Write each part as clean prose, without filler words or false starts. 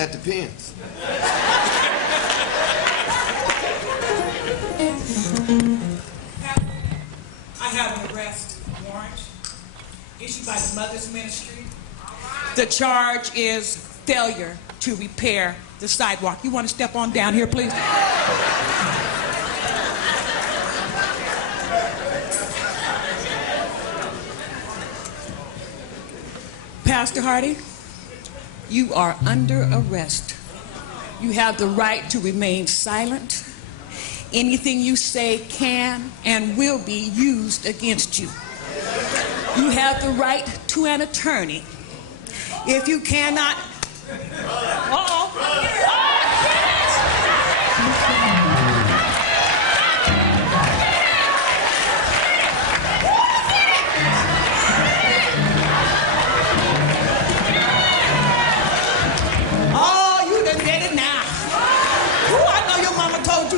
That depends. I have an arrest warrant issued by the Mother's Ministry. The charge is failure to repair the sidewalk. You want to step on down here, please? Pastor Hardy, you are under arrest. You have the right to remain silent. Anything you say can and will be used against you. You have the right to an attorney. If you cannot...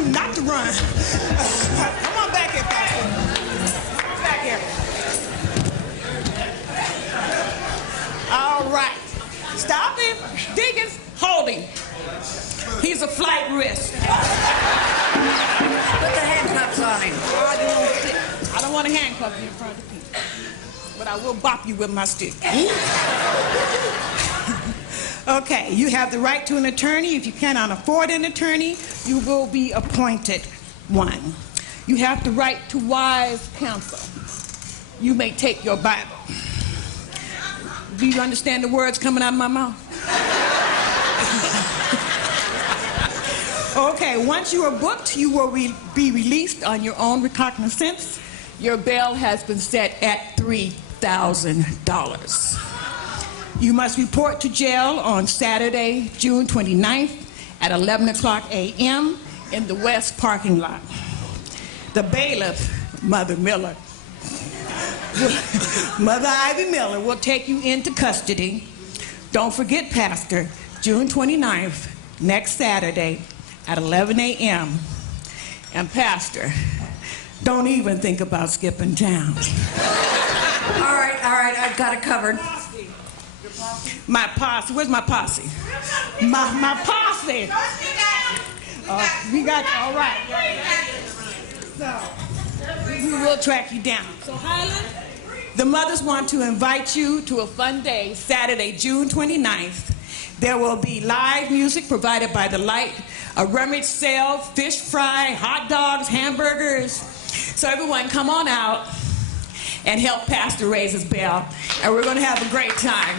Not to run. Come on back here, Pastor. Back here. All right. Stop him. Diggins, hold him. He's a flight risk. Put the handcuffs on him. I don't want to handcuff you in front of people, but I will bop you with my stick. Okay, you have the right to an attorney. If you cannot afford an attorney, you will be appointed one. You have the right to wise counsel. You may take your Bible. Do you understand the words coming out of my mouth? Okay, once you are booked, you will be released on your own recognizance. Your bail has been set at $3,000. You must report to jail on Saturday, June 29th at 11 o'clock a.m. in the West parking lot. The bailiff, Mother Miller, Mother Ivy Miller, will take you into custody. Don't forget, Pastor, June 29th, next Saturday at 11 a.m. And Pastor, don't even think about skipping town. All right, I've got it covered. My posse, where's my posse? My posse. We got you, all right. So, we will track you down. So, Highland, the mothers want to invite you to a fun day, Saturday, June 29th. There will be live music provided by The Light, a rummage sale, fish fry, hot dogs, hamburgers. So everyone come on out and help Pastor raise his bail. And we're going to have a great time.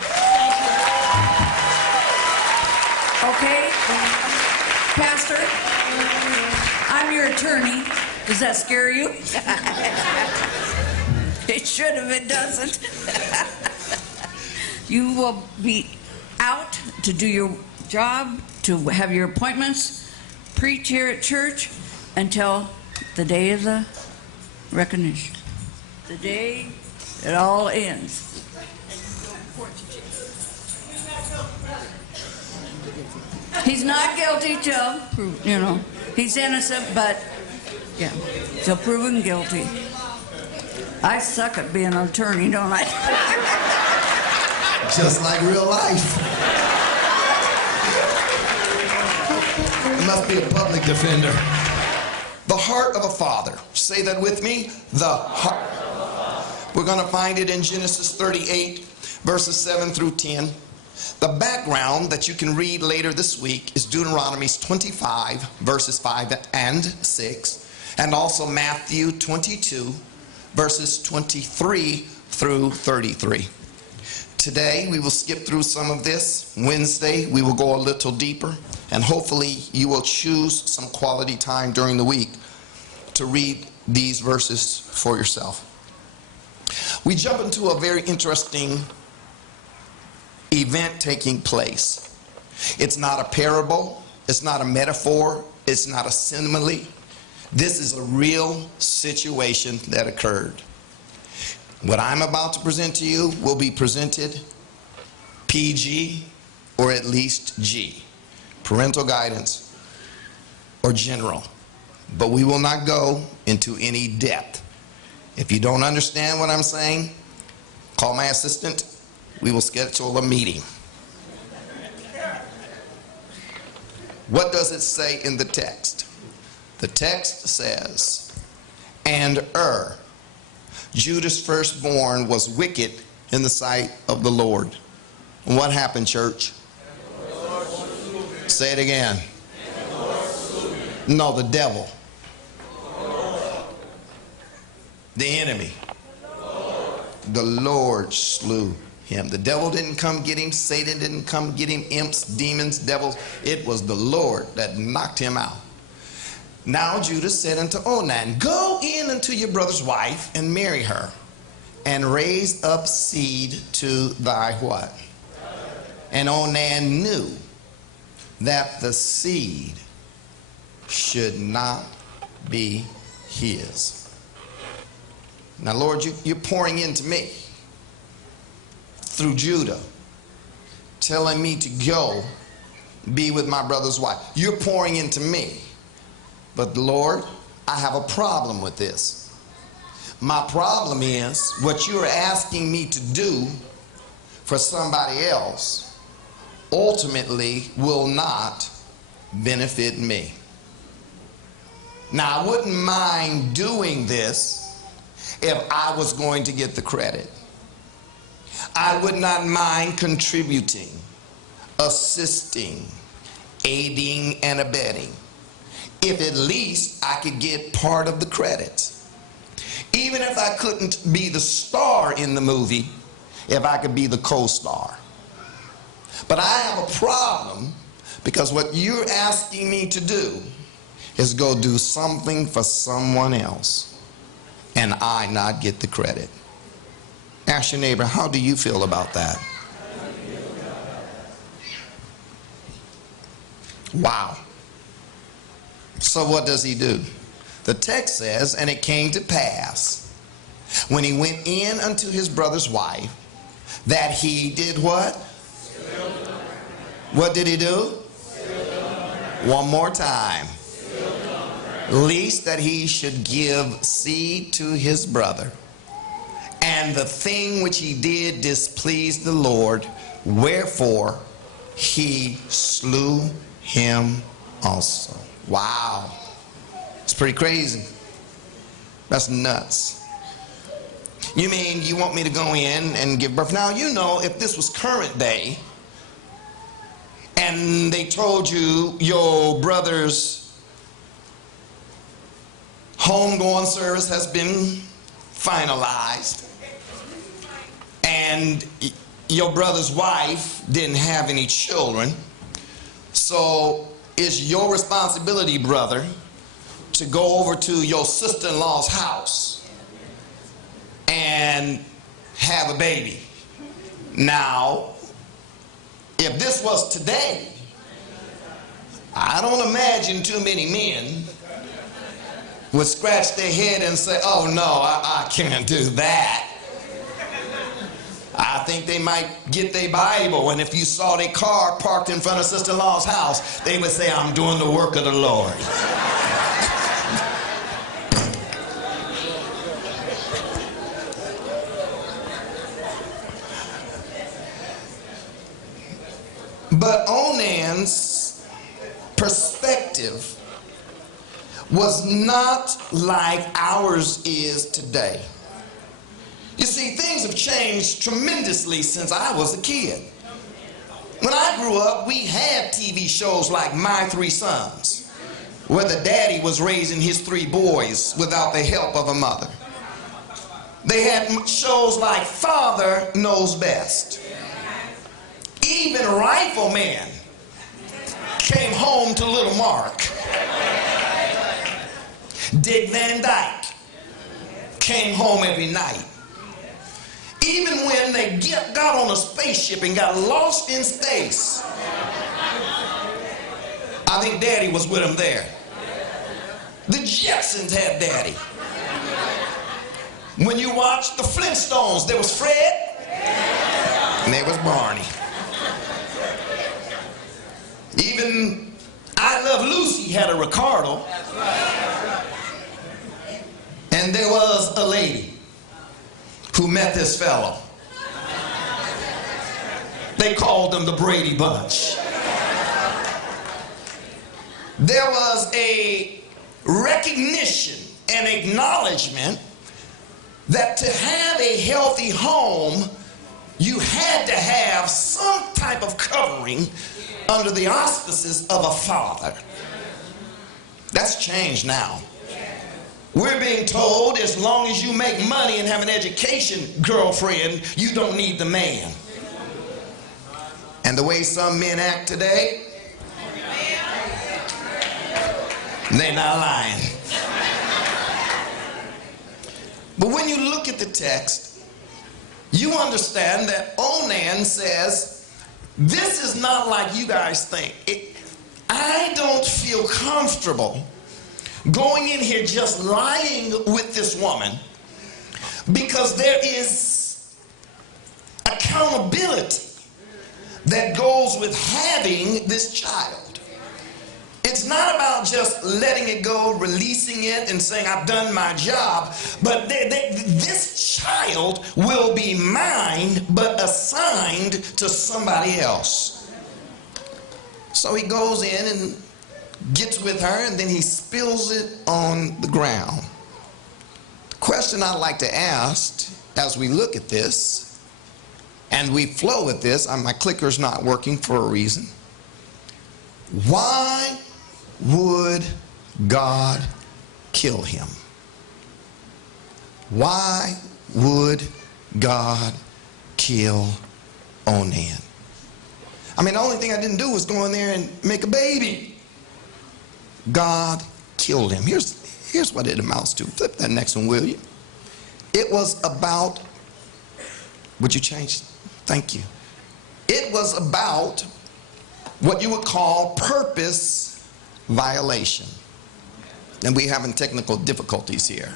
Okay. Pastor, I'm your attorney. Does that scare you? It should if it doesn't. You will be out to do your job, to have your appointments, preach here at church until the day of the recognition. The day it all ends. He's not guilty till, you know, he's innocent, but yeah, till proven guilty. I suck at being an attorney, don't I? Just like real life. It must be a public defender. The heart of a father. Say that with me. The heart. We're going to find it in Genesis 38, verses 7 through 10. The background that you can read later this week is Deuteronomy 25, verses 5 and 6, and also Matthew 22, verses 23 through 33. Today, we will skip through some of this. Wednesday, we will go a little deeper, and hopefully you will choose some quality time during the week to read these verses for yourself. We jump into a very interesting event taking place. It's not a parable, it's not a metaphor, it's not a simile. This is a real situation that occurred. What I'm about to present to you will be presented PG or at least G, parental guidance or general, but we will not go into any depth. If you don't understand what I'm saying, call my assistant. We will schedule a meeting. What does it say in the text? The text says, and Judah's firstborn, was wicked in the sight of the Lord. And what happened, church? Say it again. No, the devil. The enemy. The Lord slew him. The devil didn't come get him. Satan didn't come get him. Imps, demons, devils. It was the Lord that knocked him out. Now Judah said unto Onan, go in unto your brother's wife and marry her, and raise up seed to thy what? And Onan knew that the seed should not be his. Now, Lord, you're pouring into me through Judah, telling me to go be with my brother's wife. You're pouring into me. But, Lord, I have a problem with this. My problem is what you're asking me to do for somebody else ultimately will not benefit me. Now, I wouldn't mind doing this if I was going to get the credit. I would not mind contributing, assisting, aiding, and abetting, if at least I could get part of the credit. Even if I couldn't be the star in the movie, if I could be the co-star. But I have a problem because what you're asking me to do is go do something for someone else and I not get the credit. Ask your neighbor, how do you feel about that? Wow. So what does he do? The text says, and it came to pass when he went in unto his brother's wife that he did what? What did he do? One more time. Least that he should give seed to his brother. And the thing which he did displeased the Lord, wherefore he slew him also. Wow. It's pretty crazy. That's nuts. You mean you want me to go in and give birth? Now, you know, if this was current day and they told you your brother's homegoing service has been finalized and your brother's wife didn't have any children, so it's your responsibility, brother, to go over to your sister-in-law's house and have a baby. Now, if this was today, I don't imagine too many men would scratch their head and say, oh no, I can't do that. I think they might get their Bible, and if you saw their car parked in front of sister-in-law's house, they would say, I'm doing the work of the Lord. But Onan's perspective was not like ours is today. You see, things have changed tremendously since I was a kid. When I grew up, we had TV shows like My Three Sons, where the daddy was raising his three boys without the help of a mother. They had shows like Father Knows Best. Even Rifleman came home to Little Mark. Dick Van Dyke came home every night. Even when they got on a spaceship and got lost in space, I think Daddy was with them there. The Jetsons had Daddy. When you watched the Flintstones, there was Fred and there was Barney. Even I Love Lucy had a Ricardo. And there was a lady who met this fellow. They called them the Brady Bunch. there was a recognition and acknowledgement that to have a healthy home, you had to have some type of covering under the auspices of a father. That's changed now. We're being told as long as you make money and have an education, girlfriend, you don't need the man. And the way some men act today, they're not lying. But when you look at the text, you understand that Onan says, this is not like you guys think. I don't feel comfortable going in here just lying with this woman, because there is accountability that goes with having this child. It's not about just letting it go, releasing it, and saying, I've done my job. But this child will be mine, but assigned to somebody else. So he goes in and gets with her, and then he spills it on the ground. The question I'd like to ask as we look at this, and we flow with this, my clicker's not working for a reason. Why would God kill him? Why would God kill Onan? I mean, the only thing I didn't do was go in there and make a baby. God killed him. Here's what it amounts to. Flip that next one, will you? It was about, would you change? Thank you. It was about what you would call purpose violation. And we're having technical difficulties here.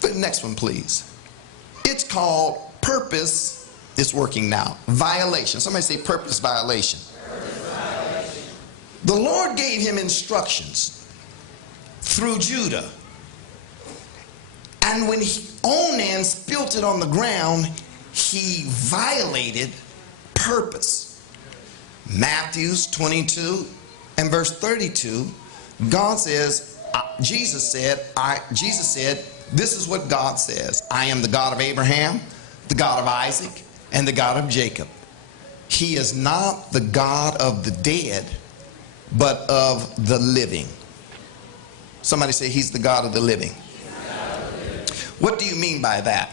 The next one, please. It's called purpose, it's working now, violation. Somebody say purpose violation. Purpose violation. The Lord gave him instructions through Judah. And when Onan spilt it on the ground, he violated purpose. Matthew 22 and verse 32, God says, Jesus said, this is what God says. I am the God of Abraham, the God of Isaac, and the God of Jacob. He is not the God of the dead, but of the living. Somebody say, he's the God of the living. What do you mean by that?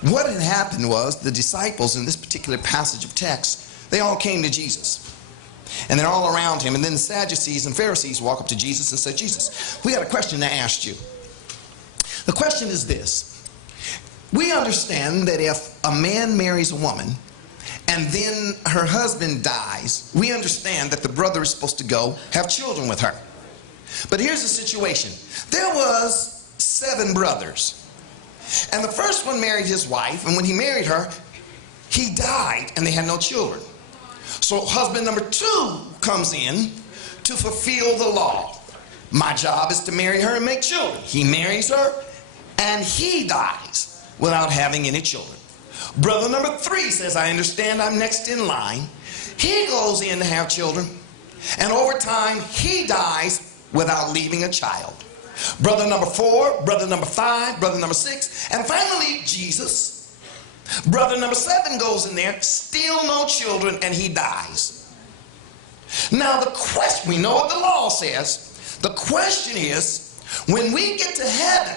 What had happened was the disciples in this particular passage of text, they all came to Jesus. And they're all around him. And then the Sadducees and Pharisees walk up to Jesus and say, Jesus, we got a question to ask you. The question is this. We understand that if a man marries a woman and then her husband dies, we understand that the brother is supposed to go have children with her. But here's the situation. There was 7 brothers. And the first one married his wife, and when he married her, he died and they had no children. So husband number 2 comes in to fulfill the law. My job is to marry her and make children. He marries her and he dies without having any children. Brother number 3 says, I understand, I'm next in line. He goes in to have children, and over time he dies without leaving a child. Brother number 4, brother number 5, brother number 6, and finally Jesus. Brother number 7 goes in there, still no children, and he dies. Now the question, we know what the law says. The question is, when we get to heaven,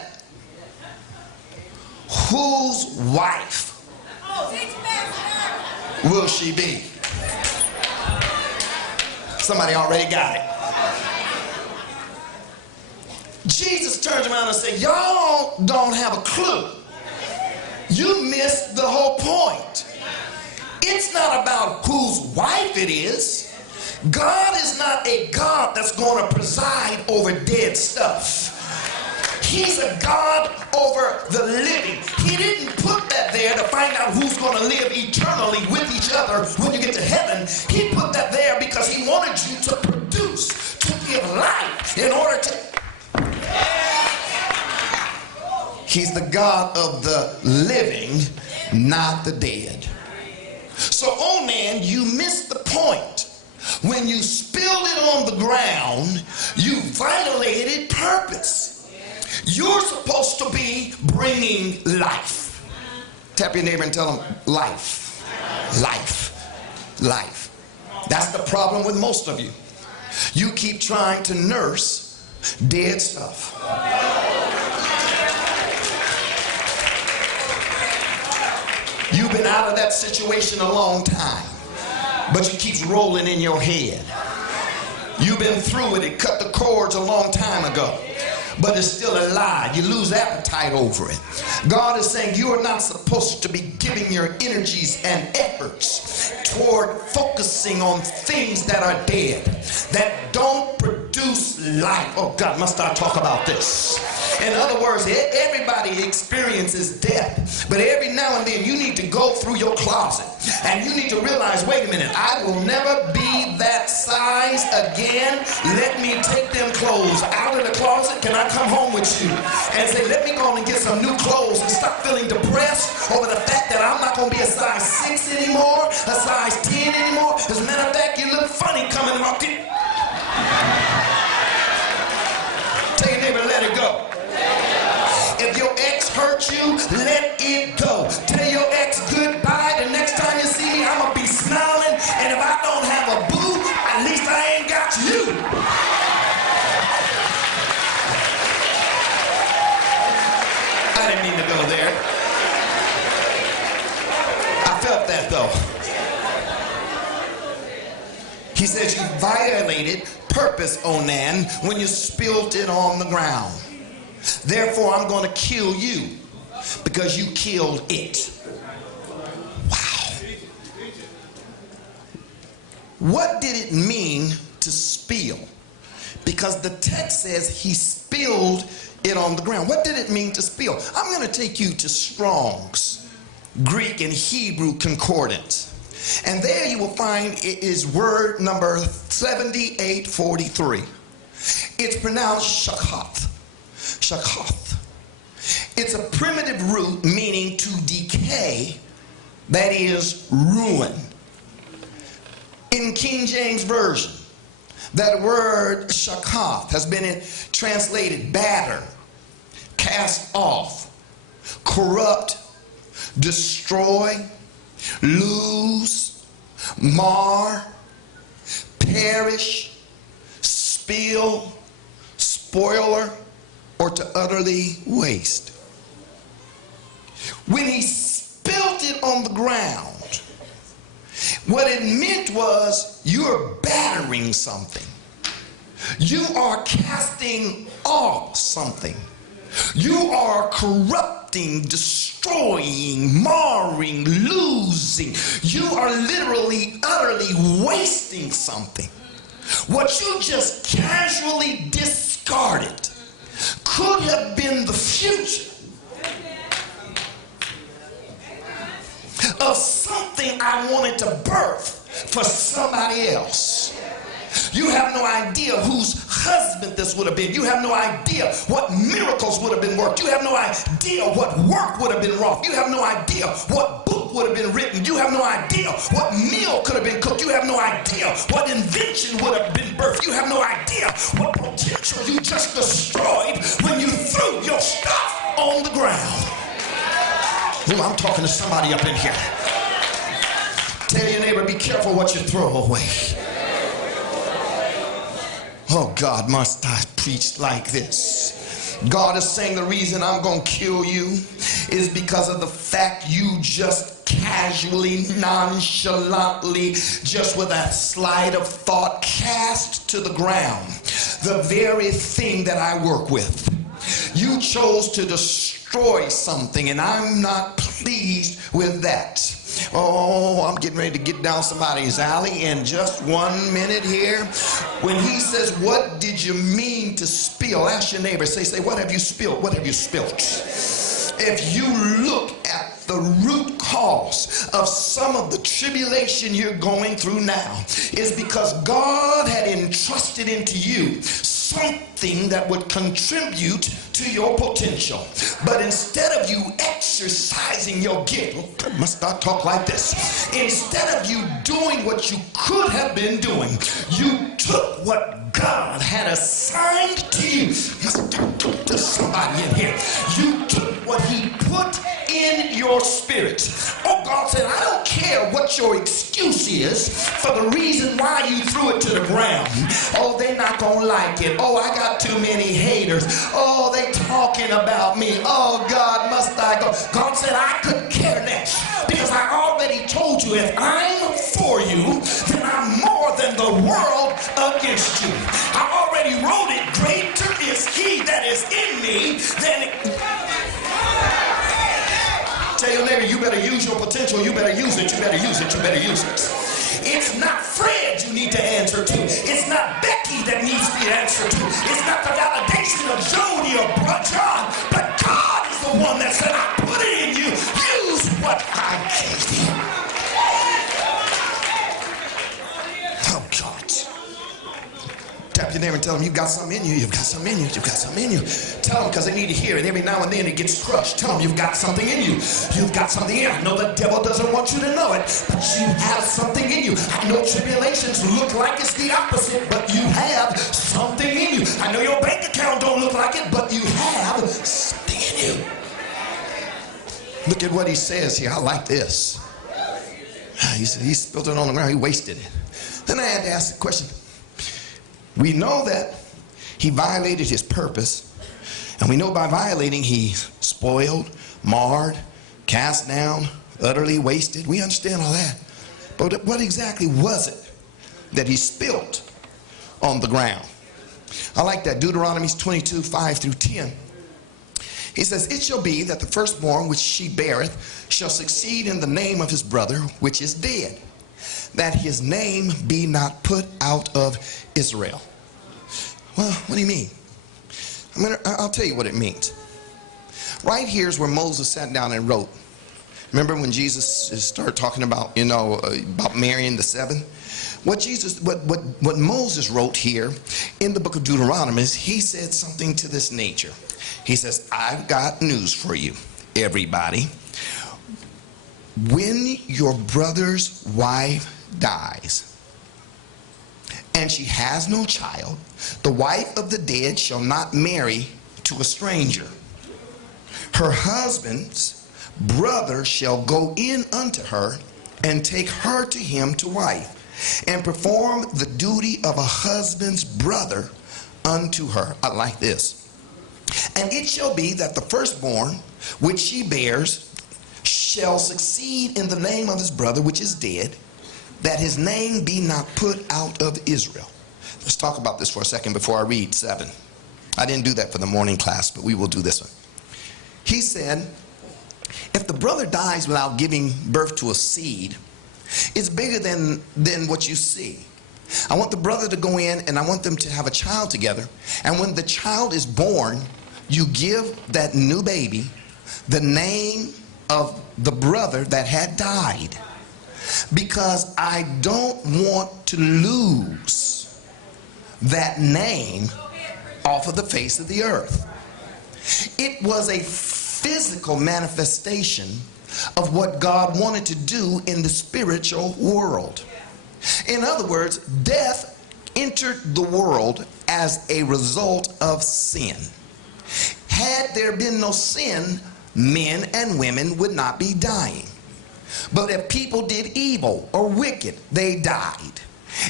whose wife will she be? Somebody already got it. Jesus turns around and says, y'all don't have a clue. You missed the whole point. It's not about whose wife it is. God is not a God that's going to preside over dead stuff. He's a God over the living. He didn't put that there to find out who's going to live eternally with each other when you get to heaven. He put that there because he wanted you to produce, to give life in order to... He's the God of the living, not the dead. So, Onan, you missed the point. when you spilled it on the ground, you violated purpose. You're supposed to be bringing life. Tap your neighbor and tell them, life, life, life. That's the problem with most of you. You keep trying to nurse dead stuff. You've been out of that situation a long time, but it keeps rolling in your head. You've been through it. It cut the cords a long time ago, but it's still alive. You lose appetite over it. God is saying you are not supposed to be giving your energies and efforts toward focusing on things that are dead, that don't produce life. Oh God, must I talk about this? In other words, everybody experiences death, but every now and then you need to go through your closet and you need to realize, wait a minute, I will never be that size again. Let me take them clothes out of the closet. Can I come home with you and say, let me go on and get some new clothes and stop feeling depressed over the fact that I'm not going to be a size 6 anymore, a size 10 anymore. As a matter of fact, you look funny coming up. Tell your neighbor, let it go. If your ex hurt you, let it go. Tell your ex goodbye. The next time you see me, I'm going to be smiling. And if I don't have a boo, at least I ain't got you. I didn't mean to go there. I felt that though. He says you violated purpose, Onan, when you spilled it on the ground. Therefore, I'm going to kill you because you killed it. Wow. What did it mean to spill? Because the text says he spilled it on the ground. What did it mean to spill? I'm going to take you to Strong's Greek and Hebrew concordance. And there you will find it is word number 7843. It's pronounced shakath. Shakath. It's a primitive root meaning to decay, that is, ruin. In King James Version, that word shakath has been translated batter, cast off, corrupt, destroy, lose, mar, perish, spill, spoiler, or to utterly waste. When he spilt it on the ground, what it meant was you're battering something. You are casting off something. You are corrupting, destroying, marring, losing. You are literally, utterly wasting something. What you just casually discarded could have been the future of something I wanted to birth for somebody else. You have no idea whose husband this would have been. You have no idea what miracles would have been worked. You have no idea what work would have been wrought. You have no idea what book would have been written. You have no idea what meal could have been cooked. You have no idea what invention would have been birthed. You have no idea what potential you just destroyed when you threw your stuff on the ground. Ooh, I'm talking to somebody up in here. Tell your neighbor, be careful what you throw away. Oh God, must I preach like this? God is saying the reason I'm going to kill you is because of the fact you just casually, nonchalantly, just with a slide of thought, cast to the ground the very thing that I work with. You chose to destroy something, and I'm not pleased with that. Oh, I'm getting ready to get down somebody's alley in just 1 minute here. When he says, what did you mean to spill? Ask your neighbor, say, what have you spilled? What have you spilt? If you look at the root cause of some of the tribulation you're going through now, is because God had entrusted into you something that would contribute to your potential. But instead of you exercising your gift, I must not talk like this. Instead of you doing what you could have been doing, you took what God had assigned to you. There's somebody in here. You took what he put in your spirit. Oh, God said, I don't care what your excuse is for the reason why you threw it to the ground. Oh, they're not gonna like it. Oh, I got too many haters. Oh, they talking about me. Oh, God, must I go? God said, I couldn't care less, because I already told you, if I'm for you, then I'm more than the world against you. I already wrote it. Greater is he that is in me than Tell your neighbor, you better use your potential. You better use it. You better use it. You better use it. It's not Fred you need to answer to. It's not Becky that needs to be answered to. It's not the validation of Jody or John, but God is the one that said, I put it in you. Use what I gave you. Oh, God. Tap your neighbor and tell them, you've got something in you. You've got something in you. You've got something in you. Tell them, because they need to hear it. Every now and then it gets crushed. Tell them, you've got something in you. You've got something in you. I know the devil doesn't want you to know it, but you have something in you. I know tribulations look like it's the opposite, but you have something in you. I know your bank account don't look like it, but you have something in you. Look at what he says here. I like this. He said he spilled it on the ground. He wasted it. Then I had to ask the question. We know that he violated his purpose, and we know by violating he spoiled, marred, cast down, utterly wasted. We understand all that. But what exactly was it that he spilled on the ground? I like that. Deuteronomy 22, 5 through 10. He says, it shall be that the firstborn which she beareth shall succeed in the name of his brother which is dead, that his name be not put out of Israel. Well, what do you mean? I'll tell you what it means. Right here is where Moses sat down and wrote. Remember when Jesus started talking about, about marrying the seven? What Moses wrote here in the book of Deuteronomy is he said something to this nature. He says, I've got news for you, everybody. When your brother's wife dies and she has no child, the wife of the dead shall not marry to a stranger. Her husband's brother shall go in unto her and take her to him to wife, and perform the duty of a husband's brother unto her. I like this. And it shall be that the firstborn which she bears shall succeed in the name of his brother which is dead, that his name be not put out of Israel. Let's talk about this for a second before I read 7. I didn't do that for the morning class, but we will do this one. He said, if the brother dies without giving birth to a seed, it's bigger than what you see. I want the brother to go in and I want them to have a child together. And when the child is born, you give that new baby the name of the brother that had died. Because I don't want to lose that name off of the face of the earth. It was a physical manifestation of what God wanted to do in the spiritual world. In other words, death entered the world as a result of sin. Had there been no sin, men and women would not be dying. But if people did evil or wicked, they died.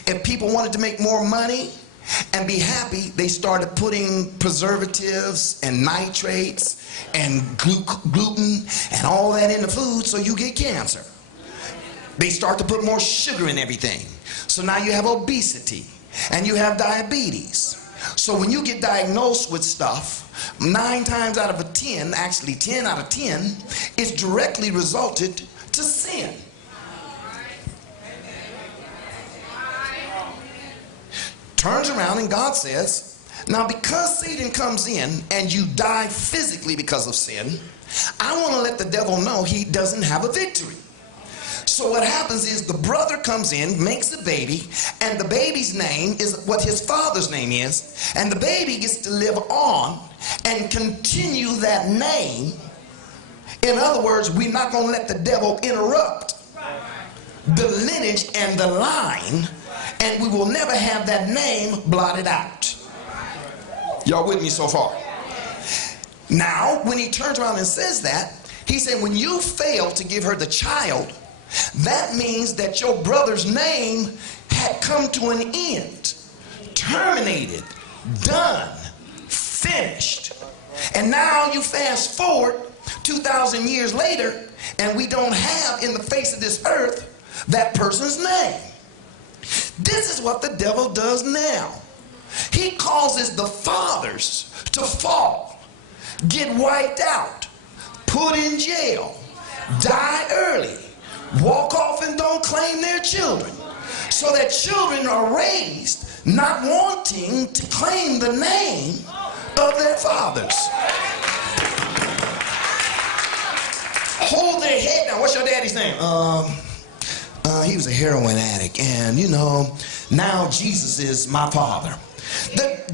If people wanted to make more money and be happy, they started putting preservatives and nitrates and gluten and all that in the food, so you get cancer. They start to put more sugar in everything. So now you have obesity and you have diabetes. So when you get diagnosed with stuff, 9 times out of 10, actually 10 out of 10, it's directly resulted to sin. Turns around and God says, now because Satan comes in and you die physically because of sin, I want to let the devil know he doesn't have a victory. So what happens is the brother comes in, makes a baby, and the baby's name is what his father's name is, and the baby gets to live on and continue that name. In other words, we're not going to let the devil interrupt the lineage and the line, and we will never have that name blotted out. Y'all with me so far? Now, when he turns around and says that, he said, when you fail to give her the child, that means that your brother's name had come to an end, terminated, done, finished. And now you fast forward 2,000 years later, and we don't have in the face of this earth that person's name. This is what the devil does now. He causes the fathers to fall, get wiped out, put in jail, die early, walk off and don't claim their children, so that children are raised not wanting to claim the name of their fathers. Hold their head down. What's your daddy's name? He was a heroin addict, and you know, now Jesus is my father.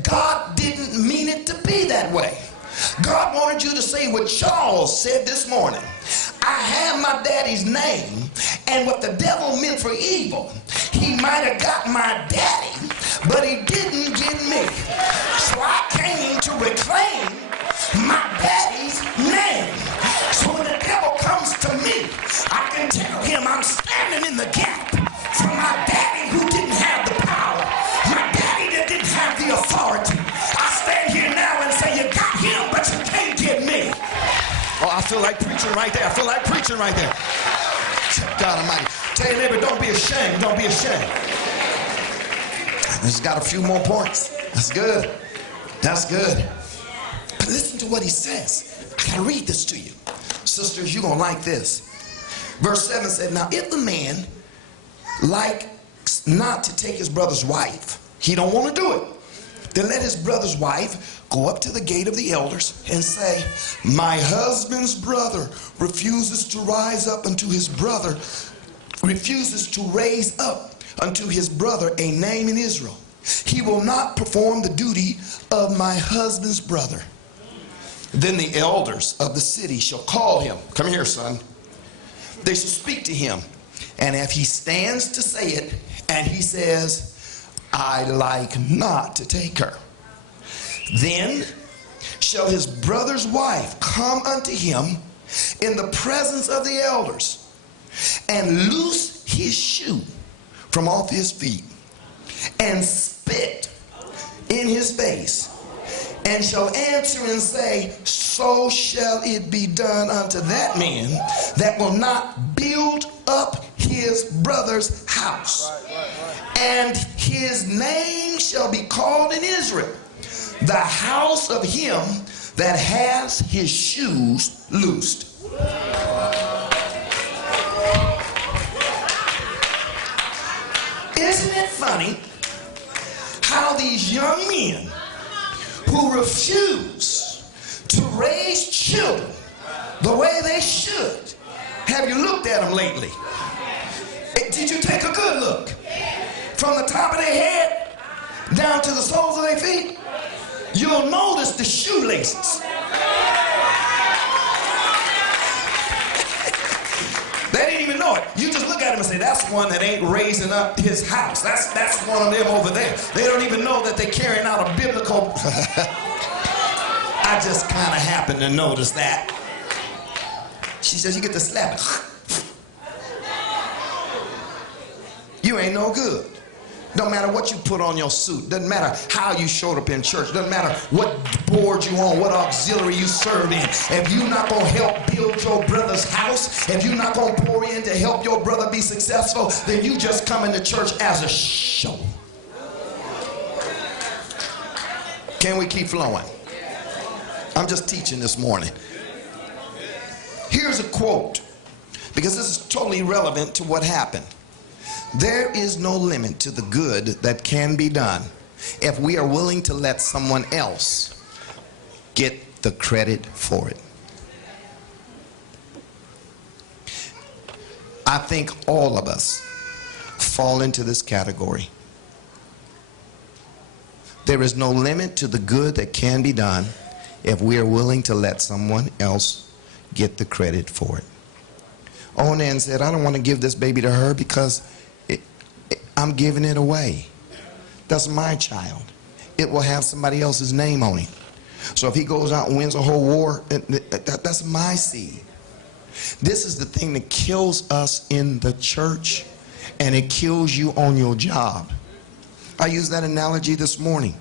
God didn't mean it to be that way. God wanted you to say what Charles said this morning. I have my daddy's name, and what the devil meant for evil, he might have got my daddy, but he didn't get me. So I came to reclaim my daddy's name. So when the devil comes to me, I can tell him I'm standing in the gap for my daddy who didn't have the power, my daddy that didn't have the authority. I stand here now and say, you got him, but you can't get me. Oh, I feel like preaching right there. I feel like preaching right there. God Almighty. Tell your neighbor, don't be ashamed. Don't be ashamed. He's got a few more points. That's good. That's good. But listen to what he says. I gotta read this to you. Sisters, you're gonna like this. Verse 7 said, now if the man likes not to take his brother's wife, he don't want to do it, then let his brother's wife go up to the gate of the elders and say, my husband's brother refuses to rise up unto his brother, refuses to raise up unto his brother a name in Israel. He will not perform the duty of my husband's brother. Then the elders of the city shall call him. Come here, son. They shall speak to him. And if he stands to say it, and he says, I like not to take her, then shall his brother's wife come unto him in the presence of the elders, and loose his shoe from off his feet, and spit in his face, and shall answer and say, so shall it be done unto that man that will not build up his brother's house. And his name shall be called in Israel, the house of him that has his shoes loosed. Isn't it funny how these young men who refuse to raise children the way they should, have you looked at them lately? Did you take a good look? From the top of their head down to the soles of their feet, you'll notice the shoelaces. They didn't even know it. You just look at him and say, that's one that ain't raising up his house. That's one of them over there. They don't even know that they're carrying out a biblical... I just kind of happened to notice that. She says, you get to slap it. You ain't no good. Don't matter what you put on your suit. Doesn't matter how you showed up in church. Doesn't matter what board you on, what auxiliary you serve in. If you're not going to help build your brother's house, if you're not going to pour in to help your brother be successful, then you just come into church as a show. Can we keep flowing? I'm just teaching this morning. Here's a quote, because this is totally relevant to what happened. There is no limit to the good that can be done if we are willing to let someone else get the credit for it. I think all of us fall into this category. There is no limit to the good that can be done if we are willing to let someone else get the credit for it. Onan said, I don't want to give this baby to her because I'm giving it away. That's my child. It will have somebody else's name on it. So if he goes out and wins a whole war, that's my seed. This is the thing that kills us in the church, and it kills you on your job. I used that analogy this morning.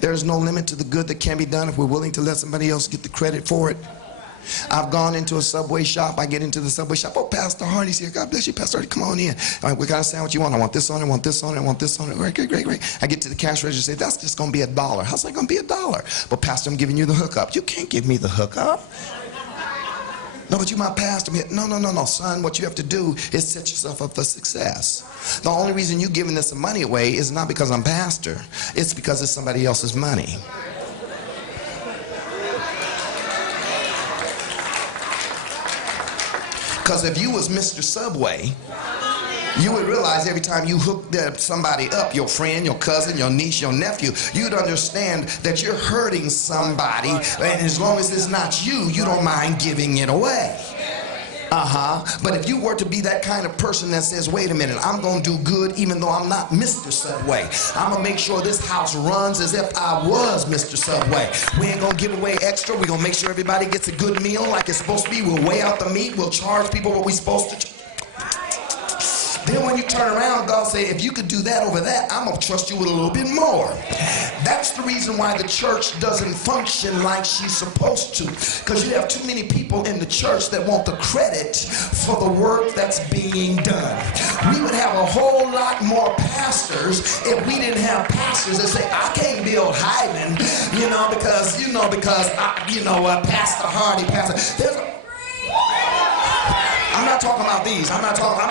There's no limit to the good that can be done if we're willing to let somebody else get the credit for it. I've gone into a Subway shop. I get into the Subway shop. Oh, Pastor Hardy's here. God bless you, Pastor Hardy. Come on in. All right, we got a sandwich you want. I want this on it. I want this on it. I want this on it. Great, great, great, great. I get to the cash register and say, that's just going to be $1. How's that going to be $1? But Pastor, I'm giving you the hookup. You can't give me the hookup. No, but you my pastor. No, son. What you have to do is set yourself up for success. The only reason you're giving this money away is not because I'm pastor. It's because it's somebody else's money. Because if you was Mr. Subway, you would realize every time you hooked somebody up, your friend, your cousin, your niece, your nephew, you'd understand that you're hurting somebody, and as long as it's not you, you don't mind giving it away. But if you were to be that kind of person that says, wait a minute, I'm going to do good even though I'm not Mr. Subway. I'm going to make sure this house runs as if I was Mr. Subway. We ain't going to give away extra. We're going to make sure everybody gets a good meal like it's supposed to be. We'll weigh out the meat. We'll charge people what we're supposed to charge. Then when you turn around, God say, if you could do that over that, I'm going to trust you with a little bit more. That's the reason why the church doesn't function like she's supposed to. Because you have too many people in the church that want the credit for the work that's being done. We would have a whole lot more pastors if we didn't have pastors that say, I can't build Hyman, because Pastor Hardy, I'm not talking about these. I'm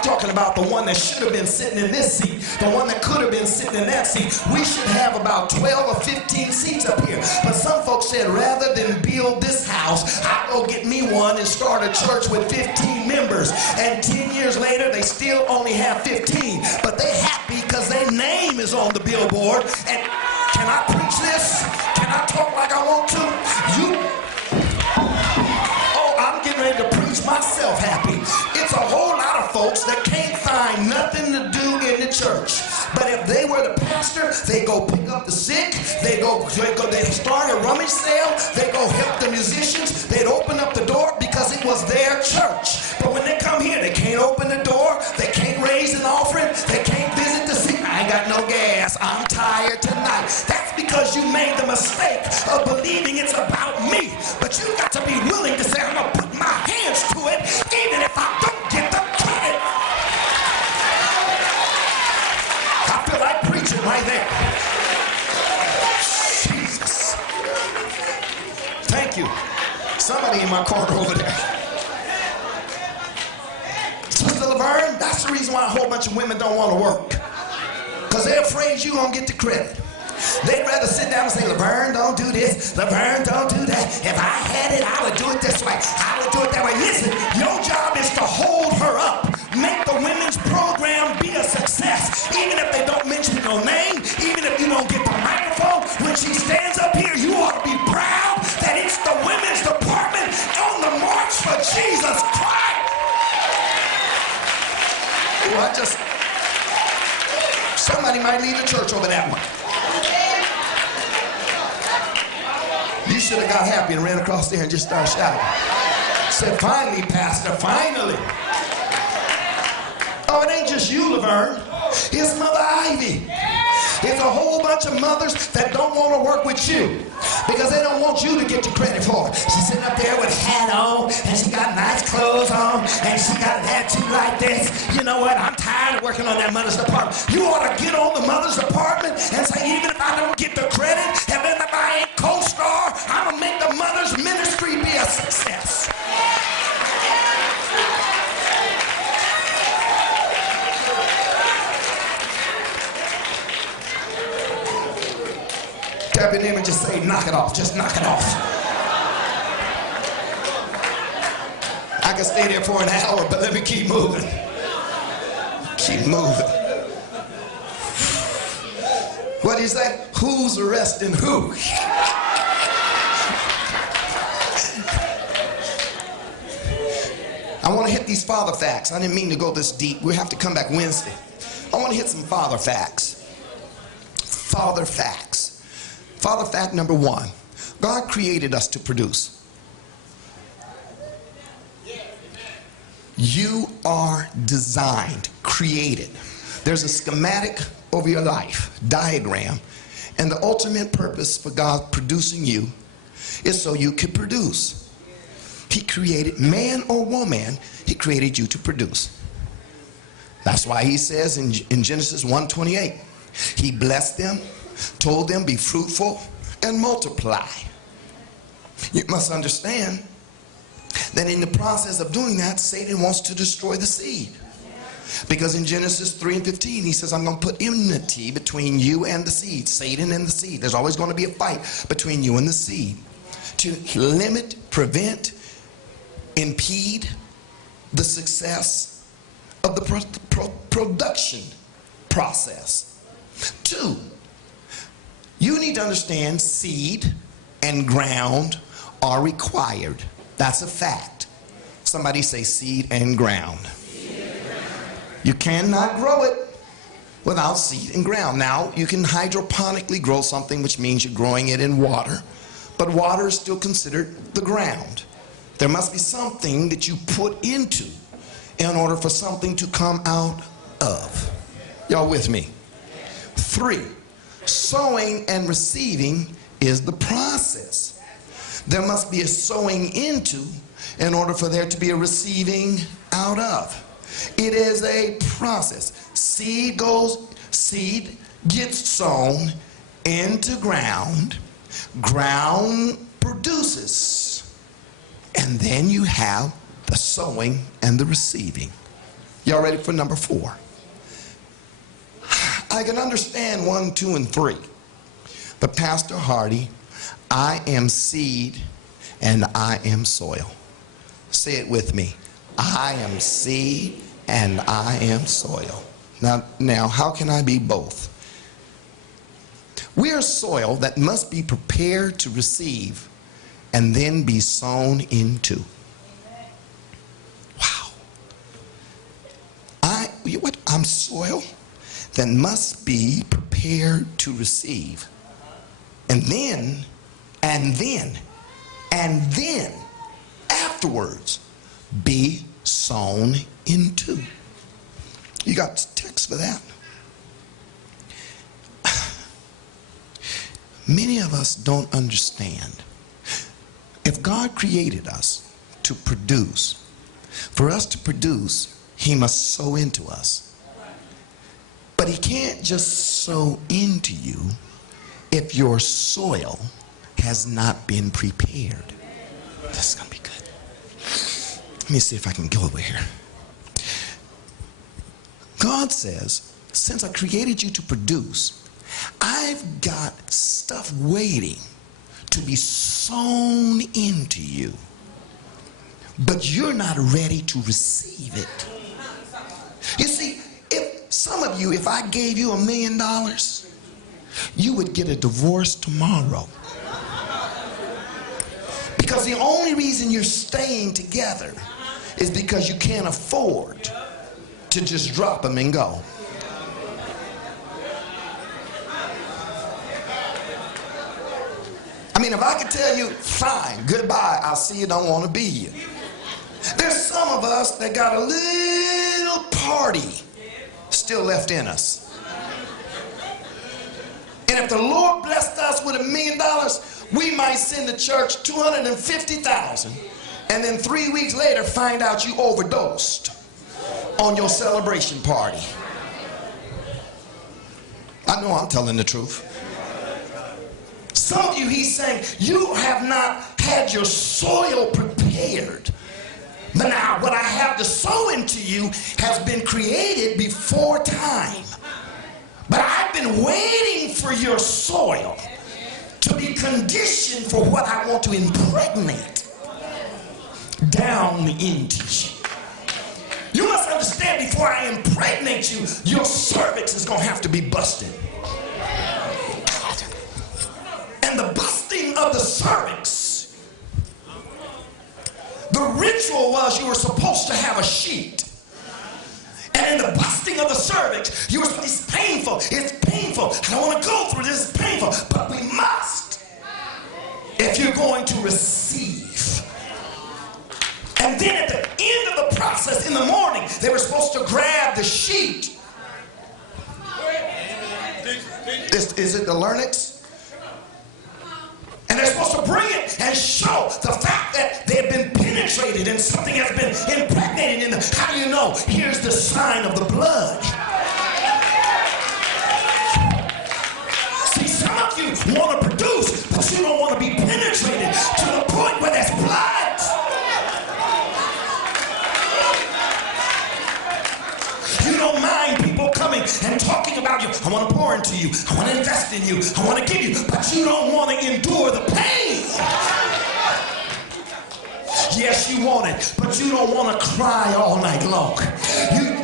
talking about the one that should have been sitting in this seat, the one that could have been sitting in that seat. We should have about 12 or 15 seats up here. But some folks said, rather than build this house, I'll go get me one and start a church with 15 members. And 10 years later, they still only have 15. But they're happy because their name is on the billboard. And can I preach this? Can I talk like I want to? I'm getting ready to preach myself happy. It's a whole lot of folks that can't find nothing to do in the church. But if they were the pastor, they go pick up the sick, they start a rummage sale, they go help the musicians, they'd open up the door because it was their church. But when they come here, they can't open the door, they can't raise an offering, they can't visit the sick. I ain't got no gas, I'm tired tonight. That's because you made the mistake of believing it's about me. But you got to be willing to say, I'm going to put my hands to it, even if I don't get the credit. I feel like preaching right there. Jesus. Thank you. Somebody in my corner over there. Sister Laverne, that's the reason why a whole bunch of women don't want to work. Because they're afraid you're going to get the credit. They'd rather sit down and say, Laverne, don't do this. Laverne, don't do that. If I had it, I would do it this way. I would do it that way. Listen, your job is to hold her up. Make the women's program be a success. Even if they don't mention your name, even if you don't get the microphone, when she stands up here, you ought to be proud that it's the women's department on the march for Jesus Christ. Ooh, somebody might leave the church over that one. You should have got happy and ran across there and just started shouting. Said, finally, Pastor, finally. Oh, it ain't just you, Laverne. It's Mother Ivy. It's a whole bunch of mothers that don't want to work with you because they don't want you to get the credit for it. She's sitting up there with a hat on, and she got nice clothes on, and she got an attitude like this. You know what? I'm tired of working on that mother's department. You ought to get on the mother's department and say, even if I don't get the credit, and then if I ain't co-star, I'm going to make the mother's ministry be a success. Tap your name and just say, knock it off. Just knock it off. I could stay there for an hour, but let me keep moving. Keep moving. What do you say? Who's arresting who? I want to hit these father facts. I didn't mean to go this deep. We have to come back Wednesday. I want to hit some father facts. Father facts. Father fact number one. God created us to produce. You are designed, created. There's a schematic over your life, diagram. And the ultimate purpose for God producing you is so you can produce. He created man or woman, he created you to produce. That's why he says in Genesis 1:28, he blessed them, told them be fruitful and multiply. You must understand that in the process of doing that, Satan wants to destroy the seed. Because in Genesis 3:15, he says, I'm going to put enmity between you and the seed, Satan and the seed. There's always going to be a fight between you and the seed to limit, prevent, impede the success of the production process. Two, you need to understand seed and ground are required. That's a fact. Somebody say seed and ground. You cannot grow it without seed and ground. Now, you can hydroponically grow something, which means you're growing it in water, but water is still considered the ground. There must be something that you put into in order for something to come out of. Y'all with me? Three, sowing and receiving is the process. There must be a sowing into in order for there to be a receiving out of. It is a process. Seed gets sown into ground. Ground produces. And then you have the sowing and the receiving. Y'all ready for number 4? I can understand 1, 2, and 3. But Pastor Hardy, I am seed and I am soil. Say it with me. I am seed and I am soil. Now, how can I be both? We are soil that must be prepared to receive and then be sown into. Wow. I'm soil that must be prepared to receive. And then, afterwards, be sown into. You got text for that? Many of us don't understand. If God created us to produce, for us to produce, he must sow into us. But he can't just sow into you if your soil has not been prepared. This is going to be good. Let me see if I can go over here. God says, since I created you to produce, I've got stuff waiting to be sown into you. But you're not ready to receive it. You see, if I gave you $1 million, you would get a divorce tomorrow. Because the only reason you're staying together is because you can't afford to just drop them and go. I mean, if I could tell you, fine, goodbye, I'll see you, don't want to be you. There's some of us that got a little party still left in us. And if the Lord blessed us with $1 million, we might send the church $250,000 and then 3 weeks later find out you overdosed on your celebration party. I know I'm telling the truth. Some of you, he's saying, you have not had your soil prepared. But now what I have to sow into you has been created before time. But I've been waiting for your soil to be conditioned for what I want to impregnate. down into you. You must understand, before I impregnate you, your cervix is going to have to be busted. And the busting of the cervix, the ritual was you were supposed to have a sheet. And in the busting of the cervix, it's painful. It's painful. I don't want to go through this. It's painful. But we must, if you're going to receive. And then at the end of the process, in the morning, they were supposed to grab the sheet. Is it the larynx? And they're supposed to bring it and show the fact that they have been penetrated and something has been impregnated in them. How do you know? Here's the sign of the blood. See, some of you want to produce, but you don't want to be penetrated to the point where there's blood. You don't mind people coming and talking about you. I want to pour into you. I want to invest in you. I want to give you. But you don't want to endure the pain. Yes, you want it, but you don't want to cry all night long.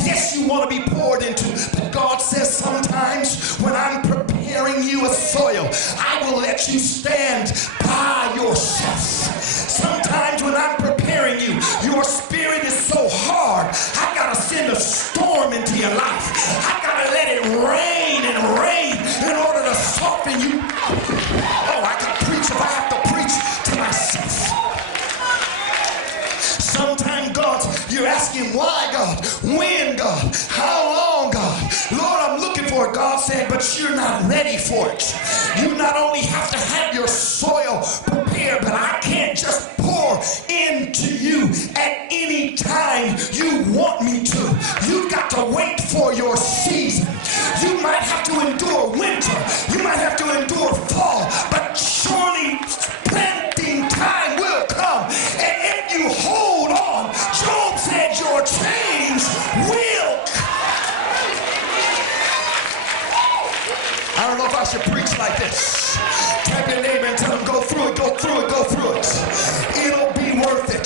Yes, you want to be poured into, but God says sometimes when I'm preparing you a soil, I will let you stand by yourself. Sometimes when I'm preparing you, your spirit is so hard, I got to send a storm into your life. I got to let it rain and rain in order to soften you. Oh, I can preach if I have to preach to myself. Sometimes, God, you're asking, why, God? When, God? How long, God? Lord, I'm looking for it. God said, but you're not ready for it. You not only have to have your soil prepared, but I can't just pour into you at any time you want me to. You've got to wait for your season. You might have to endure winter. You might have to endure fall, but surely planting time will come. And if you hold on, Job said your change will. I don't know if I should preach like this. Tap your neighbor and tell him, go through it, go through it, go through it. It'll be worth it.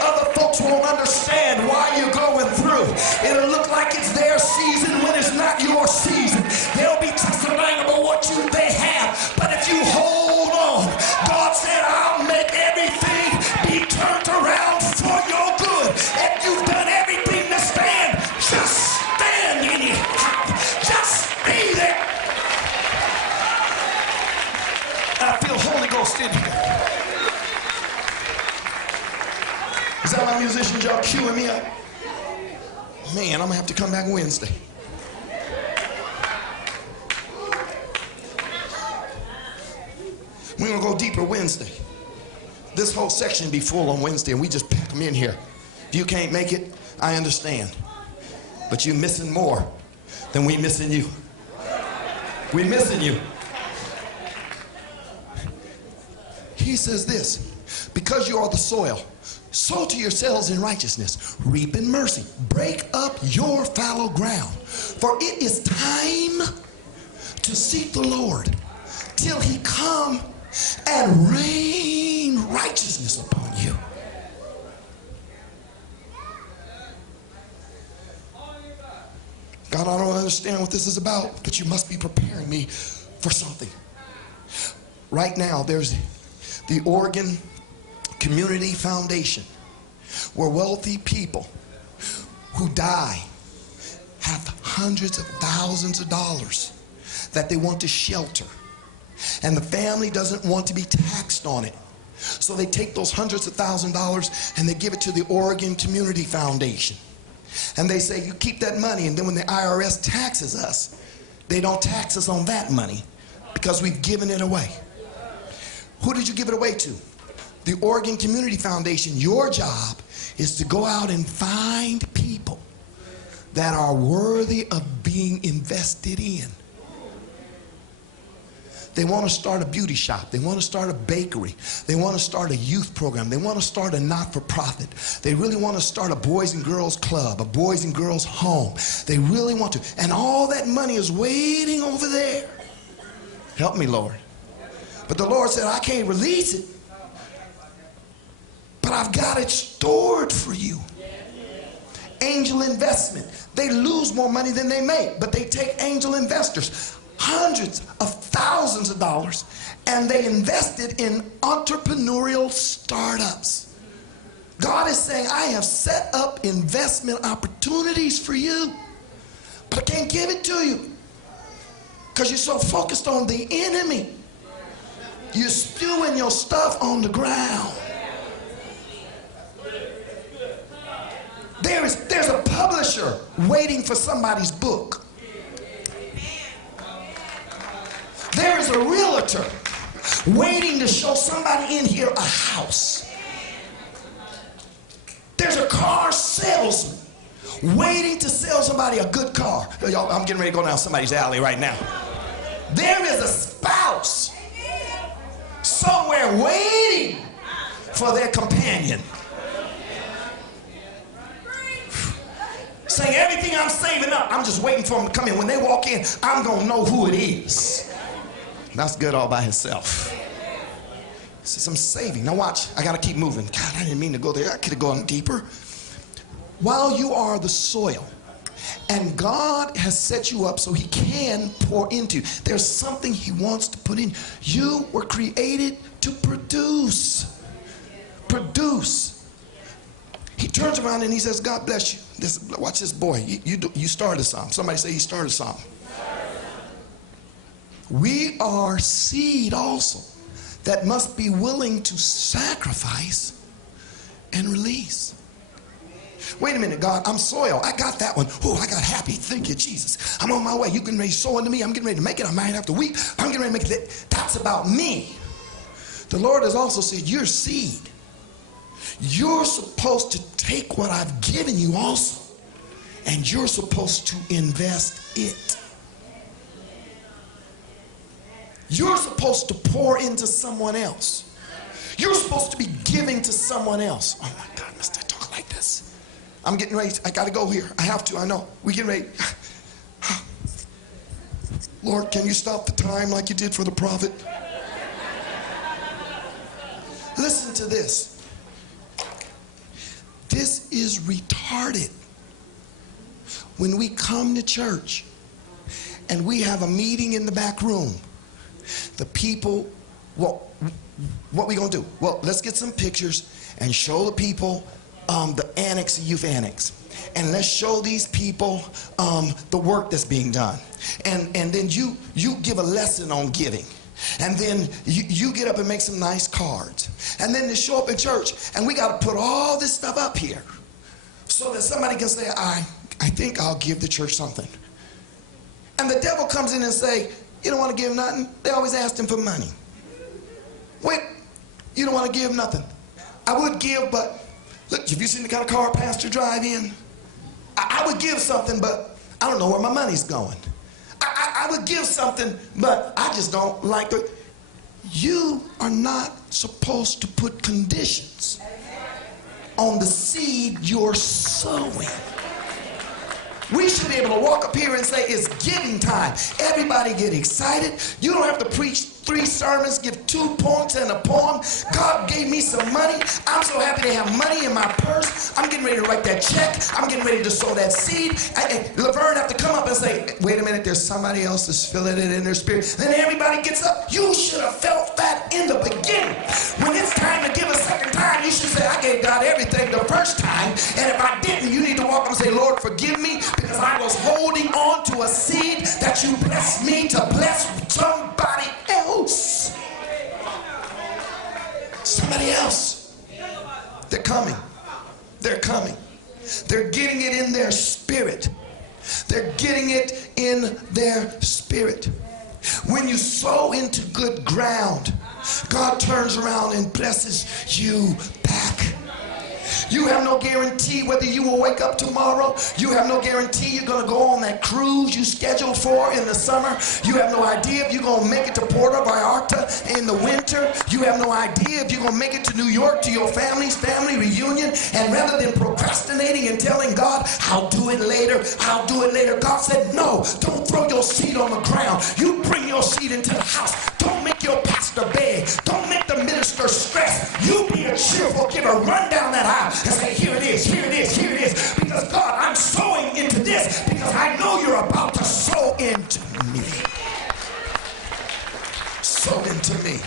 Other folks won't understand why you're going through. It'll look like it's their season when it's not your season. They'll be testifying about what they have. But if you hold on, God said, I'll make everything be turned around for your good. If you've done everything to stand, just stand anyhow. Just be there. I feel Holy Ghost in here. Is that my musicians, y'all queuing me up? Man, I'm going to have to come back Wednesday. We're going to go deeper Wednesday. This whole section be full on Wednesday, and we just pack them in here. If you can't make it, I understand. But you're missing more than we missing you. We're missing you. He says this, because you are the soil, sow to yourselves in righteousness, reap in mercy, break up your fallow ground. For it is time to seek the Lord till he come and rain righteousness upon you. God, I don't understand what this is about, but you must be preparing me for something. Right now, there's the Oregon Community Foundation, where wealthy people who die have hundreds of thousands of dollars that they want to shelter. And the family doesn't want to be taxed on it. So they take those hundreds of thousands of dollars and they give it to the Oregon Community Foundation. And they say, you keep that money, and then when the IRS taxes us, they don't tax us on that money because we've given it away. Who did you give it away to? The Oregon Community Foundation. Your job is to go out and find people that are worthy of being invested in. They want to start a beauty shop. They want to start a bakery. They want to start a youth program. They want to start a not-for-profit. They really want to start a boys and girls club, a boys and girls home. They really want to. And all that money is waiting over there. Help me, Lord. But the Lord said, I can't release it, but I've got it stored for you. Angel investment. They lose more money than they make, but they take angel investors, hundreds of thousands of dollars, and they invest it in entrepreneurial startups. God is saying, I have set up investment opportunities for you, but I can't give it to you because you're so focused on the enemy. You're spewing your stuff on the ground. There's a publisher waiting for somebody's book. There is a realtor waiting to show somebody in here a house. There's a car salesman waiting to sell somebody a good car. Y'all, I'm getting ready to go down somebody's alley right now. There is a spouse somewhere waiting for their companion. Saying everything I'm saving up, I'm just waiting for them to come in. When they walk in, I'm going to know who it is. That's good all by himself. He says, I'm saving. Now watch, I got to keep moving. God, I didn't mean to go there. I could have gone deeper. While you are the soil, and God has set you up so he can pour into you. There's something he wants to put in. You were created to produce. Produce. He turns around and he says, God bless you. Watch this boy. You started something. Somebody say he started something. We are seed also that must be willing to sacrifice and release. Wait a minute, God, I'm soil. I got that one. Oh, I got happy. Thank you, Jesus. I'm on my way. You getting ready to sow into me. I'm getting ready to make it. I might have to weep. I'm getting ready to make it. That's about me. The Lord has also said, you're seed. You're supposed to take what I've given you also, and you're supposed to invest it. You're supposed to pour into someone else. You're supposed to be giving to someone else. Oh my God, must I talk like this? I'm getting ready. I got to go here. I have to. I know. We get ready. Lord, can you stop the time like you did for the prophet? Listen to this. This is retarded. When we come to church and we have a meeting in the back room, the people, well, what we gonna do? Well, let's get some pictures and show the people the annex, the youth annex. And let's show these people the work that's being done. And then you give a lesson on giving. And then you get up and make some nice cards. And then they show up in church, and we got to put all this stuff up here so that somebody can say, I think I'll give the church something. And the devil comes in and say, you don't want to give nothing? They always ask him for money. Wait, you don't want to give nothing? I would give, but look, have you seen the kind of car pastor drive in? I would give something, but I don't know where my money's going. I would give something, but I just don't like it. You are not supposed to put conditions on the seed you're sowing. We should be able to walk up here and say, it's giving time. Everybody get excited. You don't have to preach 3 sermons, give 2 points and a poem. God gave me some money. I'm so happy to have money in my purse. I'm getting ready to write that check. I'm getting ready to sow that seed. Laverne have to come up and say, wait a minute, there's somebody else that's feeling it in their spirit. Then everybody gets up. You should have felt that in the beginning. When it's time to give a second time, you should say, I gave God everything the first time. And if I didn't, you need to walk up and say, Lord, forgive me, because I was holding on to a seed that you blessed me to bless somebody else. Somebody else. They're coming. They're coming. They're getting it in their spirit. They're getting it in their spirit. When you sow into good ground, God turns around and blesses you back. You have no guarantee whether you will wake up tomorrow. You have no guarantee you're going to go on that cruise you scheduled for in the summer. You have no idea if you're going to make it to Puerto Vallarta in the winter. You have no idea if you're going to make it to New York to your family's family reunion. And rather than procrastinating and telling God, I'll do it later, I'll do it later, God said, no, don't throw your seed on the ground. You bring your seed into the house. Don't make your pastor beg. Don't make the minister stress. You be a cheerful giver. Run down eye and say, here it is, here it is, here it is. Because God, I'm sowing into this because I know you're about to sow into me. Sow into me.